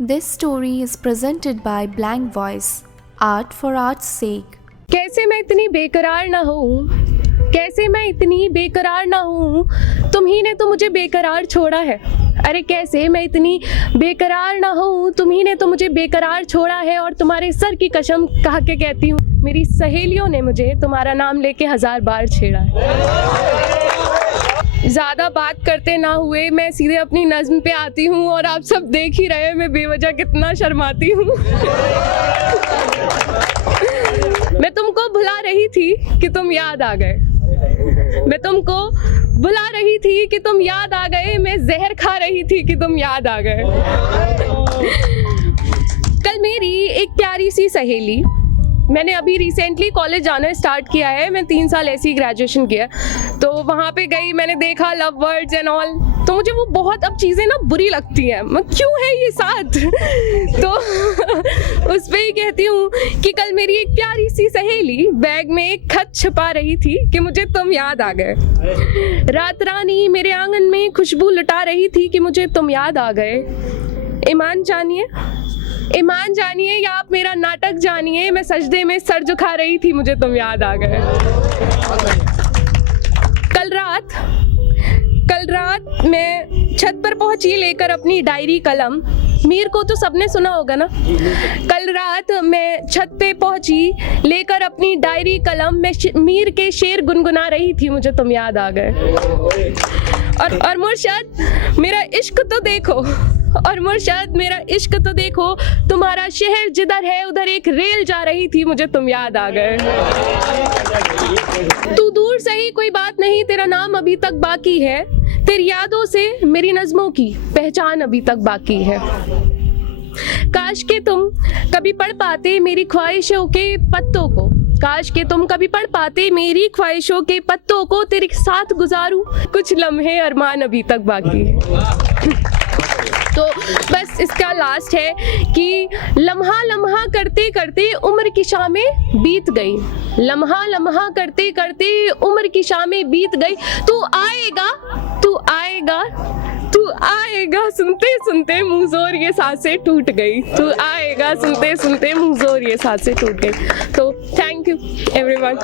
This story is presented by Blank Voice, Art for Art's sake. कैसे मैं इतनी बेकरार ना हूँ, कैसे मैं इतनी बेकरार ना हूँ, तुम ही ने तो मुझे बेकरार छोड़ा है। अरे कैसे मैं इतनी बेकरार ना हूँ, तुम ही ने तो मुझे बेकरार छोड़ा है। और तुम्हारे सर की कसम खा के कहती हूँ, मेरी सहेलियों ने मुझे तुम्हारा नाम लेके 1000 बार छेड़ा है। ज़्यादा बात करते ना हुए मैं सीधे अपनी नज़्म पे आती हूँ और आप सब देख ही रहे हैं मैं बेवजह कितना शर्माती हूँ। मैं तुमको भुला रही थी कि तुम याद आ गए, मैं तुमको बुला रही थी कि तुम याद आ गए, मैं जहर खा रही थी कि तुम याद आ गए। कल मेरी एक प्यारी सी सहेली, मैंने अभी रिसेंटली कॉलेज जाना स्टार्ट किया है, मैं 3 साल ऐसी ग्रेजुएशन किया, तो वहाँ पे गई, मैंने देखा लव वर्ड्स एंड ऑल, तो मुझे वो बहुत अब चीज़ें ना बुरी लगती हैं, मैं क्यों है ये साथ। तो उस पर ही कहती हूँ कि कल मेरी एक प्यारी सी सहेली बैग में एक खत छुपा रही थी कि मुझे तुम याद आ गए। रात रानी मेरे आंगन में खुशबू लुटा रही थी कि मुझे तुम याद आ गए। ईमान जानिए या आप मेरा नाटक जानिए, मैं सजदे में सर झुका रही थी, मुझे तुम याद आ गए। कल रात मैं छत पर पहुंची लेकर अपनी डायरी कलम, मीर को तो सबने सुना होगा ना। कल रात मैं छत पे पहुंची लेकर अपनी डायरी कलम, मैं मीर के शेर गुनगुना रही थी, मुझे तुम याद आ गए। और मुर्शद मेरा इश्क तो देखो, और मुर्शद मेरा इश्क तो देखो, तुम्हारा शहर जिधर है उधर एक रेल जा रही थी, मुझे तुम याद आ गए। तू दूर सही कोई बात नहीं, तेरा नाम अभी तक बाकी है, तेरी यादों से मेरी नज़्मों की पहचान अभी तक बाकी है। काश के तुम कभी पढ़ पाते मेरी ख्वाहिशों के पत्तों को, काश के तुम कभी पढ़ पाते मेरी ख्वाहिशों के पत्तों को, तेरे साथ गुजारूं कुछ लम्हे अरमान अभी तक बाकी है। तो बस इसका लास्ट है कि लम्हा लम्हा करते करते उम्र की शामें बीत गई, लम्हा लम्हा करते करते उम्र की शामें बीत गई, तू आएगा तू आएगा तू आएगा, सुनते सुनते मुंहजोर ये सांसें टूट गई, तू आएगा सुनते सुनते मुंहजोर ये सांसें टूट गई। तो थैंक यू एवरीवन।